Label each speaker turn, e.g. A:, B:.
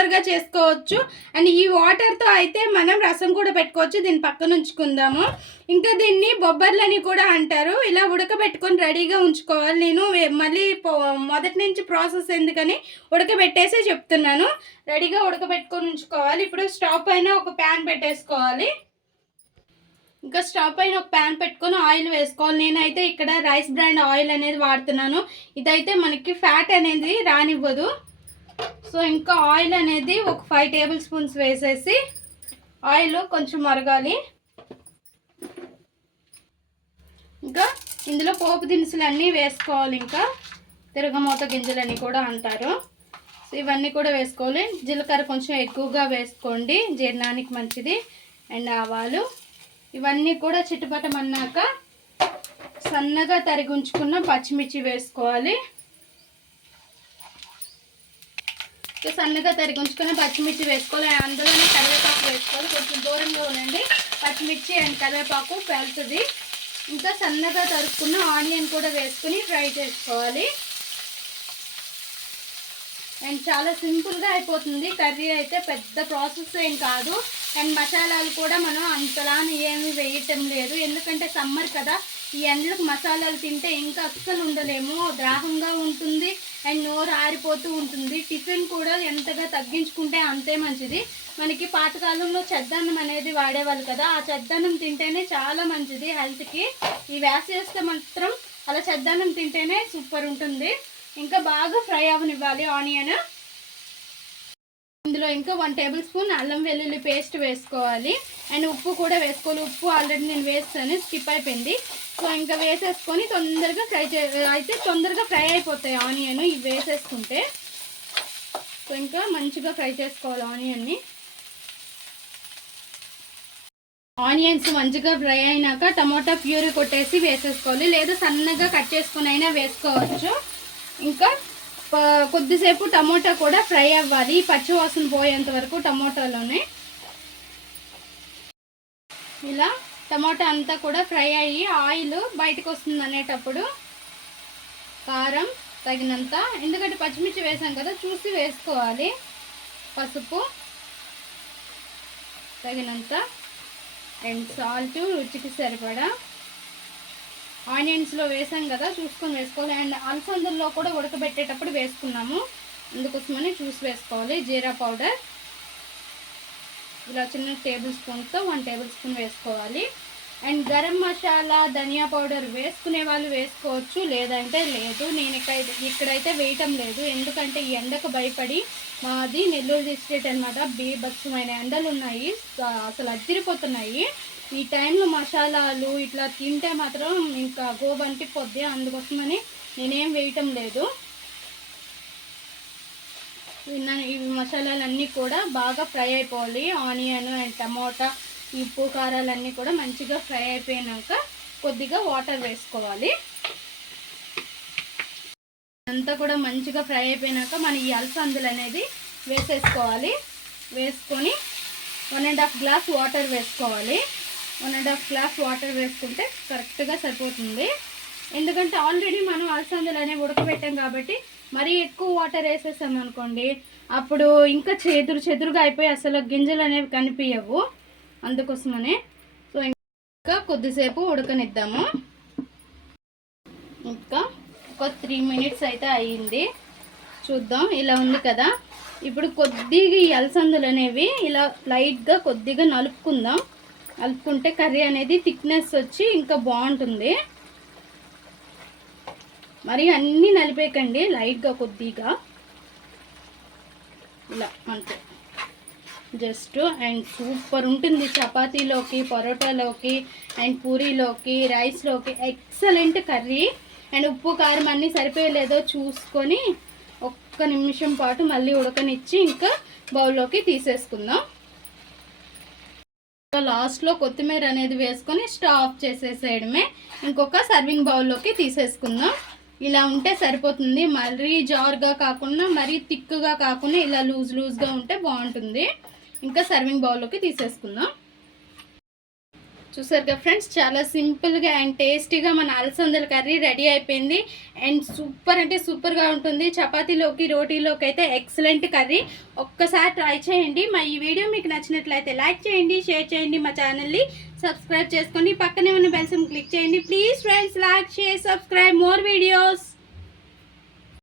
A: సూపర్గా చేసుకోవచ్చు. అండ్ ఈ వాటర్తో అయితే మనం రసం కూడా పెట్టుకోవచ్చు. దీన్ని పక్కన ఉంచుకుందాము. ఇంకా దీన్ని బొబ్బర్లని కూడా అంటారు. ఇలా ఉడకబెట్టుకొని రెడీగా ఉంచుకోవాలి. నేను మళ్ళీ మొదటి నుంచి ప్రాసెస్ ఎందుకని ఉడకబెట్టేసే చెప్తున్నాను. రెడీగా ఉడకబెట్టుకొని ఉంచుకోవాలి. ఇప్పుడు స్టవ్ పైన ఒక ప్యాన్ పెట్టేసుకోవాలి. ఇంకా స్టవ్ పైన ఒక ప్యాన్ పెట్టుకొని ఆయిల్ వేసుకోవాలి. నేనైతే ఇక్కడ రైస్ బ్రాండ్ ఆయిల్ అనేది వాడుతున్నాను. ఇదైతే మనకి ఫ్యాట్ అనేది రానివ్వదు. సో ఇంకా ఆయిల్ అనేది ఒక ఫైవ్ టేబుల్ స్పూన్స్ వేసేసి ఆయిల్ కొంచెం మరగాలి. ఇంకా ఇందులో పోపు దినుసులు అన్నీ వేసుకోవాలి ఇంకా. తిరగమూత గింజలని కూడా అంటారు. సో ఇవన్నీ కూడా వేసుకోవాలి. జీలకర్ర కొంచెం ఎక్కువగా వేసుకోండి. జీర్ణానికి మంచిది. అండ్ ఆవాలు. ఇవన్నీ కూడా చిట్టుపటమన్నాక సన్నగా తరిగి ఉంచుకున్న పచ్చిమిర్చి వేసుకోవాలి ఇక సన్నగా తరిగి పచ్చిమిర్చి వేసుకోవాలి. అందులోనే కరివేపాకు వేసుకోవాలి. కొంచెం దూరంగా ఉండండి. పచ్చిమిర్చి అండ్ కరివేపాకు పేలుతుంది ఇంకా సన్నగా తరుక్కున్న ఆనియన్ కూడా వేసుకుని ఫ్రై చేసుకోవాలి. అండ్ చాలా సింపుల్గా అయిపోతుంది. కర్రీ అయితే పెద్ద ప్రాసెస్ ఏం కాదు. అండ్ మసాలాలు కూడా మనం అంతలా ఏమి వేయటం లేదు. ఎందుకంటే సమ్మర్ కదా. ఈ ఎండలకు మసాలాలు తింటే ఇంకా అస్సలు ఉండలేము. ద్రాహంగా ఉంటుంది. అండ్ నోరు ఆరిపోతూ ఉంటుంది. టిఫిన్ కూడా ఎంతగా తగ్గించుకుంటే అంతే మంచిది. మనకి పాతకాలంలో చెద్దన్నం అనేది వాడేవాళ్ళు కదా ఆ చెద్దన్నం తింటేనే చాలా మంచిది హెల్త్కి ఈ వేసి వేస్తే మాత్రం అలా చెద్దన్నం తింటేనే సూపర్ ఉంటుంది. ఇంకా బాగా ఫ్రై అవనివ్వాలి ఆనియన్. ఇందులో ఇంకా వన్ టేబుల్ స్పూన్ అల్లం వెల్లుల్లి పేస్ట్ వేసుకోవాలి. అండ్ ఉప్పు కూడా వేసుకోవాలి. ఉప్పు ఆల్రెడీ నేను వేస్తాను. స్కిప్ అయిపోయింది. సో ఇంకా వేసేసుకొని తొందరగా ఫ్రై చే అయితే తొందరగా ఫ్రై అయిపోతాయి ఆనియన్. ఇవి వేసేసుకుంటే. సో ఇంకా మంచిగా ఫ్రై చేసుకోవాలి ఆనియన్ని. ఆనియన్స్ మంచిగా ఫ్రై అయినాక టమాటా ప్యూరీ కొట్టేసి వేసేసుకోవాలి. లేదా సన్నగా కట్ చేసుకుని అయినా వేసుకోవచ్చు. ఇంకా కొద్దిసేపు టమోటా కూడా ఫ్రై అవ్వాలి. పచ్చి వాసన పోయేంత వరకు టమోటాలోనే. ఇలా టమోటా అంతా కూడా ఫ్రై అయ్యి ఆయిల్ బయటకు వస్తుంది అనేటప్పుడు కారం తగినంత. ఎందుకంటే పచ్చిమిర్చి వేసాం కదా చూసి వేసుకోవాలి. పసుపు తగినంత. అండ్ సాల్ట్ రుచికి సరిపడా ఆనియన్స్లో వేసాం కదా చూసుకొని వేసుకోవాలి. అండ్ అలసందల్లో కూడా ఉడకబెట్టేటప్పుడు వేసుకున్నాము. అందుకోసమని చూసి వేసుకోవాలి. జీరా పౌడర్. ఇలా చిన్న టేబుల్ స్పూన్తో వన్ టేబుల్ స్పూన్ వేసుకోవాలి. అండ్ గరం మసాలా ధనియా పౌడర్ వేసుకునే వాళ్ళు వేసుకోవచ్చు లేదంటే లేదు. నేను ఇక్కడ ఇక్కడైతే వేయటం లేదు. ఎందుకంటే ఈ ఎండకు భయపడి మాది నెల్లూరు డిస్ట్రిక్ట్ అనమాట బీభత్సమైన ఎండలు ఉన్నాయి అసలు అదిరిపోతున్నాయి. ఈ టైంలో మసాలాలు ఇట్లా తింటే మాత్రం ఇంకా గోబంటి పొద్దు అందుకోసమని నేనేం వేయటం లేదు. ఇవి ఈ మసాలాలన్నీ కూడా బాగా ఫ్రై అయిపోవాలి. ఆనియన్ అండ్ టమోటా ఉప్పు కారాలన్నీ కూడా మంచిగా ఫ్రై అయిపోయినాక కొద్దిగా వాటర్ వేసుకోవాలి. అంతా కూడా మంచిగా ఫ్రై అయిపోయినాక మన ఈ అలసందులు అనేది వేసేసుకోవాలి. వేసుకొని one and half glass water వేసుకోవాలి. One and half glass water వేసుకుంటే కరెక్ట్గా సరిపోతుంది. ఎందుకంటే ఆల్రెడీ మనం అలసందులు అనేవి ఉడకబెట్టాం కాబట్టి మరీ ఎక్కువ వాటర్ వేసేసాం అనుకోండి అప్పుడు ఇంకా చెదురు చెదురుగా అయిపోయి అసలు గింజలు అనేవి కనిపించవు. అందుకోసమనే సో ఇంకా కొద్దిసేపు ఉడకనిద్దాము. ఇంకా ఒక త్రీ మినిట్స్ అయితే అయ్యింది. చూద్దాం ఇలా ఉంది కదా. ఇప్పుడు కొద్దిగా ఈ అలసందులు అనేవి ఇలా లైట్గా కొద్దిగా నలుపుకుందాం. కలుపుకుంటే కర్రీ అనేది థిక్నెస్ వచ్చి ఇంకా బాగుంటుంది. మరి అన్నీ నలిపేకండి లైట్గా కొద్దిగా. ఇలా అంతే. జస్ట్ అండ్ సూపర్ ఉంటుంది చపాతీలోకి పరోటాలోకి అండ్ పూరీలోకి రైస్లోకి. Excellent curry. అండ్ ఉప్పు కారం అన్నీ సరిపోయలేదో చూసుకొని ఒక్క నిమిషం పాటు మళ్ళీ ఉడకనిచ్చి ఇంకా బౌల్లోకి తీసేసుకుందాం. లాస్ట్లో కొత్తిమీర అనేది వేసుకొని స్టవ్ ఆఫ్ చేసేసేయడమే. ఇంకొక సర్వింగ్ బౌల్లోకి తీసేసుకుందాం. ఇలా ఉంటే సరిపోతుంది. మరీ జారుగా కాకుండా మరీ థిక్గా కాకుండా ఇలా లూజ్ లూజ్గా ఉంటే బాగుంటుంది. ఇంకా సర్వింగ్ బౌల్లోకి తీసేసుకుందాం. చూసారుగా ఫ్రెండ్స్ చాలా సింపుల్గా అండ్ టేస్టీగా మన అలసందల కర్రీ రెడీ అయిపోయింది. అండ్ సూపర్ అంటే సూపర్గా ఉంటుంది. చపాతీలోకి రోటీలోకి అయితే ఎక్సలెంట్ కర్రీ. ఒక్కసారి ట్రై చేయండి. మా ఈ వీడియో మీకు నచ్చినట్లయితే లైక్ చేయండి షేర్ చేయండి మా ఛానల్ని. సబ్స్క్రైబ్ చేసుకోండి పక్కనే ఉన్న బెల్సం క్లిక్ చేయండి. Please friends like share subscribe. More videos.